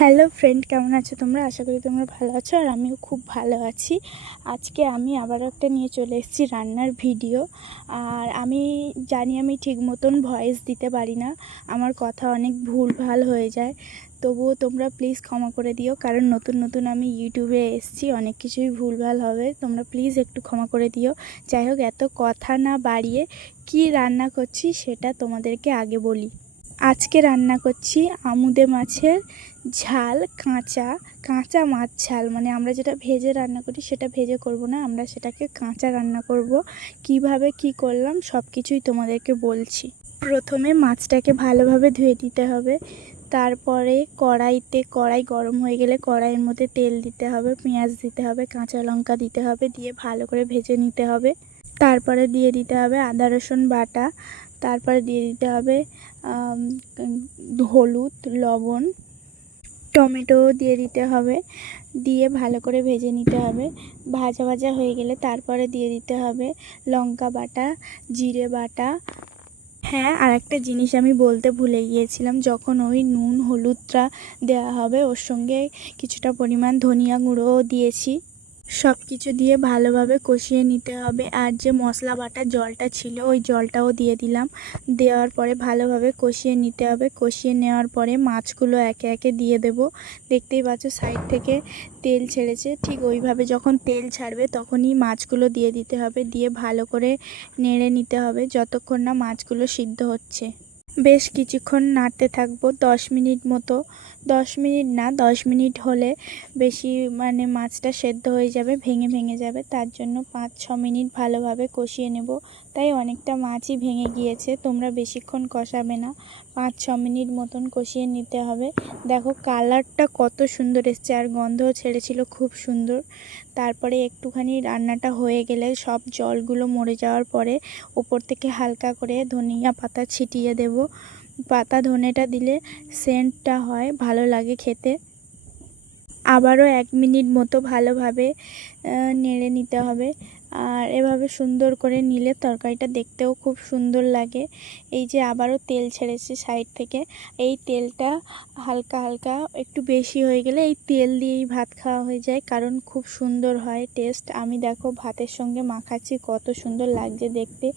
Hello friend, কেমন আছো তোমরা? আশা করি তোমরা ভালো আছো আর আমিও খুব ভালো আছি। আজকে আমি আবার একটা নিয়ে চলে এসেছি রান্নার ভিডিও। আর আমি জানি আমি ঠিক মতন ভয়েস দিতে পারি না, আমার কথা অনেক ভুল ভালো হয়ে যায়। তবুও তোমরা প্লিজ ক্ষমা করে দিও, কারণ নতুন নতুন আমি ইউটিউবে এসেছি, অনেক কিছুই ভুলভাল হবে। তোমরা প্লিজ একটু ক্ষমা করে দিও। যাই হোক, এত কথা না বাড়িয়ে কি রান্না করছি সেটা তোমাদেরকে আগে বলি। আজকে রান্না করছি আমুদে মাছের ঝাল, কাঁচা কাঁচা মাছ ঝাল। মানে আমরা যেটা ভেজে রান্না করি সেটা ভেজে করব না, আমরা সেটাকে কাঁচা রান্না করব। কীভাবে কি করলাম সব কিছুই তোমাদেরকে বলছি। প্রথমে মাছটাকে ভালোভাবে ধুয়ে দিতে হবে। তারপরে কড়াইতে, কড়াই গরম হয়ে গেলে কড়াইয়ের মধ্যে তেল দিতে হবে, পেঁয়াজ দিতে হবে, কাঁচা লঙ্কা দিতে হবে, দিয়ে ভালো করে ভেজে নিতে হবে। তারপরে দিয়ে দিতে হবে আদা, রসুন বাটা। তারপরে দিয়ে দিতে হবে হলুদ, লবণ, টমেটো দিয়ে দিতে হবে, দিয়ে ভালো করে ভেজে নিতে হবে। ভাজা ভাজা হয়ে গেলে তারপরে দিয়ে দিতে হবে লঙ্কা বাটা, জিরে বাটা। হ্যাঁ আর একটা জিনিস আমি বলতে ভুলে গিয়েছিলাম, যখন ওই নুন, হলুদটা দেওয়া হবে, ওর সঙ্গে কিছুটা পরিমাণ ধনিয়া গুঁড়োও দিয়েছি। সব কিছু দিয়ে ভালোভাবে কষিয়ে নিতে হবে। আর যে মশলা বাটা জলটা ছিল, ওই জলটাও দিয়ে দিলাম। দেওয়ার পরে ভালোভাবে কষিয়ে নিতে হবে। কষিয়ে নেওয়ার পরে মাছগুলো একে একে দিয়ে দেব। দেখতেই পাচ্ছ সাইড থেকে তেল ছেড়েছে। ঠিক ওইভাবে যখন তেল ছাড়বে তখনই মাছগুলো দিয়ে দিতে হবে। দিয়ে ভালো করে নেড়ে নিতে হবে যতক্ষণ না মাছগুলো সিদ্ধ হচ্ছে। বেশ কিছুক্ষণ নাড়তে থাকব, দশ মিনিট মতো। দশ মিনিট না, দশ মিনিট হলে বেশি মানে মাছটা সেদ্ধ হয়ে যাবে, ভেঙে ভেঙে যাবে। তার জন্য পাঁচ ছ মিনিট ভালোভাবে কষিয়ে নেব। তাই অনেকটা মাছই ভেঙে গিয়েছে, তোমরা বেশিক্ষণ কষাবে না। পাঁচ, ছ মিনিট মতন কষিয়ে নিতে হবে। দেখো কালারটা কত সুন্দর এসছে আর গন্ধও ছেড়েছিল, খুব সুন্দর। তারপরে একটুখানি রান্নাটা হয়ে গেলে সব জলগুলো মরে যাওয়ার পরে ওপর থেকে হালকা করে ধনিয়া পাতা ছিটিয়ে দেব। পাতা ধনেটা দিলে সেন্টটা হয়, ভালো লাগে খেতে। আবারও এক মিনিট মতো ভালোভাবে নেড়ে নিতে হবে। আর এভাবে সুন্দর করে নিলে তরকারিটা দেখতেও খুব সুন্দর লাগে। এই যে আবারও তেল ছেড়েছি সাইড থেকে। এই তেলটা হালকা হালকা একটু বেশি হয়ে গেলে এই তেল দিয়েই ভাত খাওয়া হয়ে যায়, কারণ খুব সুন্দর হয় টেস্ট। আমি দেখো ভাতের সঙ্গে মাখাচ্ছি, কত সুন্দর লাগছে দেখতে।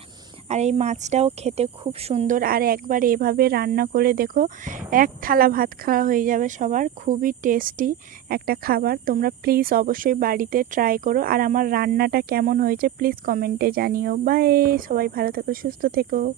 আর এই মাছটাও খেতে খুব সুন্দর। আর একবার এভাবে রান্না করে দেখো, এক থালা ভাত খাওয়া হয়ে যাবে সবার, খুবই টেস্টি একটা খাবার। তোমরা প্লিজ অবশ্যই বাড়িতে ট্রাই করো। আর আমার রান্নাটা কেমন হয়েছে প্লিজ কমেন্টে জানিও। বাই সবাই ভালো থেকো, সুস্থ থেকো।